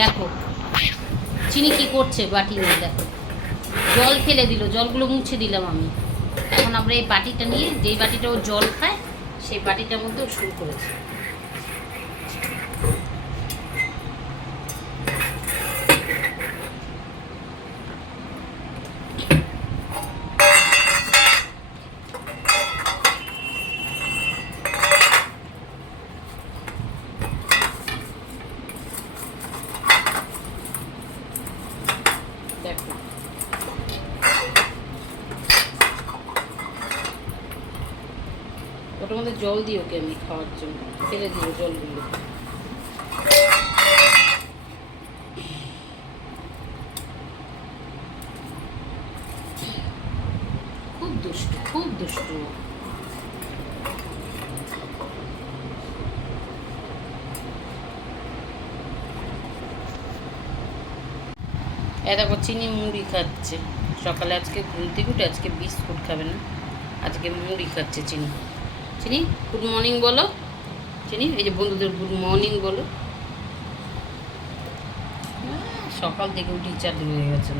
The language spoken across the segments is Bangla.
দেখো। চিনি কি করছে বাটি নিয়ে, দেখো। জল ফেলে দিল, জলগুলো মুছে দিলাম আমি। এখন আমরা এই বাটিটা নিয়ে, যেই বাটিটা ও জল খায়, সেই বাটিটার মধ্যে ও শুরু করেছে দেখো ওটার মধ্যে জল দিই ওকে আমি খাওয়ার জন্য। ফেলে দিল জলগুলো খুব দুষ্টু খুব দুষ্টু এ দেখো, চিনি মুড়ি খাচ্ছে। সকালে আজকে ঘুম থেকে উঠে আজকে বিস্কুট খাবে না। আজকে মুড়ি খাচ্ছে চিনি। চিনি গুড মর্নিং বলো। চিনি, এই যে বন্ধুদের গুড মর্নিং বলো। সকাল থেকে উঠে দিন হয়ে গেছে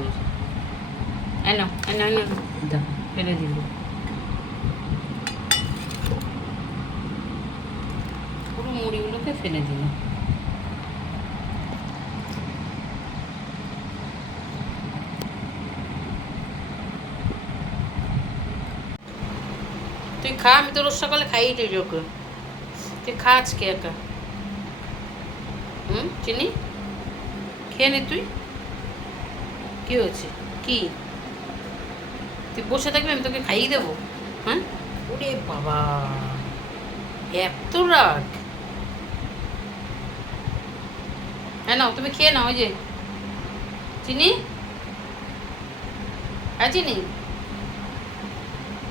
ফেলে দিল পুরো মুড়িগুলোকে ফেলে দিল তুই খা আমি তো রোজ সকালে খাইয়ে দিই ওকে। তুই খা আজকে একা। হুম চিনি? খেয়ে নে তুই। কি হয়েছে? কি? তুই বসে থাকবি আমি তোকে খাইয়ে দেবো। হ্যাঁ ওরে বাবা। এত রাগ। হ্যাঁ নাও তুমি খেয়ে নাও ওই যে। চিনি? হ্যাঁ চিনি?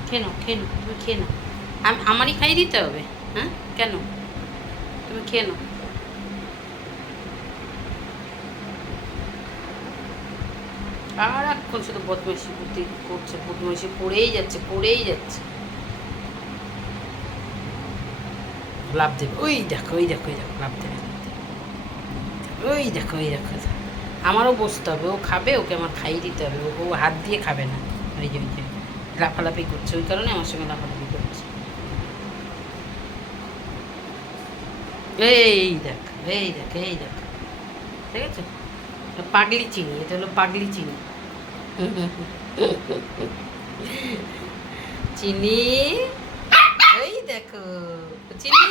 খেয়ে নাও তুমি খেয়ে নাও আম- আমারই খাইয়ে দিতে হবে হ্যাঁ? কেন? তুমি খেয়ে নাও সারাক্ষণ শুধু বদমাইশি বুদ্ধি করছে, বদমাইশি করেই যাচ্ছে করেই যাচ্ছে। লাভ দেবে, ওই দেখো ওই দেখো ওই দেখো, লাভ দেবে। ওই দেখো ওই দেখো আমারও বসতে হবে, ও খাবে, ওকে আমার খাইয়ে দিতে হবে, ও হাত দিয়ে খাবে না। ওই যে ওই যে। লাফালাফি করছে, ওই কারণে আমার সঙ্গে লাফালাফি করছে। এই দেখ এই দেখ এই দেখ। ঠিক আছে? পাগলি চিনি, এটা হলো পাগলি চিনি। চিনি? এই দেখো, চিনি।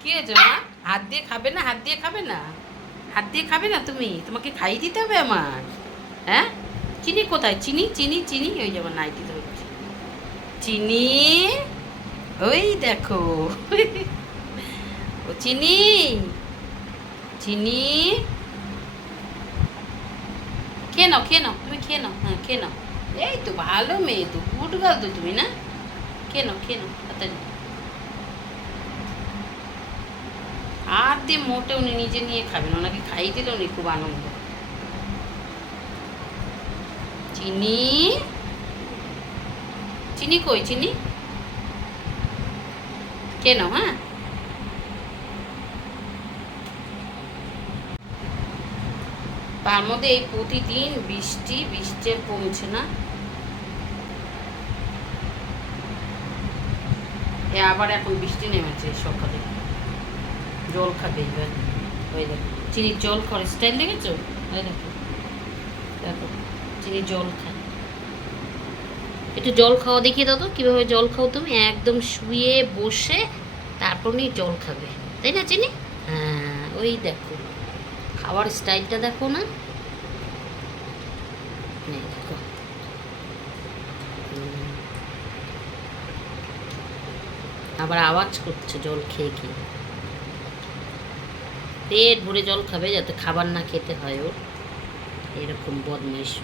কি হয়েছে মা? হাত দিয়ে খাবে না, হাত দিয়ে খাবে না? হাত দিয়ে খাবে না তুমি? তোমাকে খাইয়ে দিতে হবে আমার। হ্যাঁ? চিনি কোথায়? চিনি চিনি চিনি ওই যেমন নাইটি ধরছে চিনি, ওই দেখো। ও চিনি চিনি। খেয়ে নাও তুমি নাও হ্যাঁ নাও। এই তো ভালো মেয়ে তো, গুড গার্ল তো তুমি, না? খেয়ে নাও তাড়াতাড়ি। আর দিয়ে মোটে উনি নিজে নিয়ে খাবেন, ওনাকে খাইয়ে দিলে উনি খুব আনন্দ। চিনি। চিনি কই, চিনি? কে নাও হ্যাঁ? তার মধ্যে এই প্রতিদিন বৃষ্টি বৃষ্টি কমছে না। এ আবার এখন বৃষ্টি নেমেছে সকালে। জল খাবে এবার ওই চিনির জল খাওয়ার স্টাইল দেখেছ? দেখো। চিনি জল খায়। একটু জল খাওয়া দেখিয়ে দাও তো, কীভাবে জল খাও তুমি? একদম শুয়ে বসে তারপর নিয়ে জল খাবে। তাই না, চিনি? হ্যাঁ ওই দেখো। খাওয়ার স্টাইলটা দেখো না। দেখো। আবার আওয়াজ করছে জল খেয়ে খেয়ে। পেট ভরে জল খাবে যাতে খাবার না খেতে হয় ওর। এরকম বদমাইশ।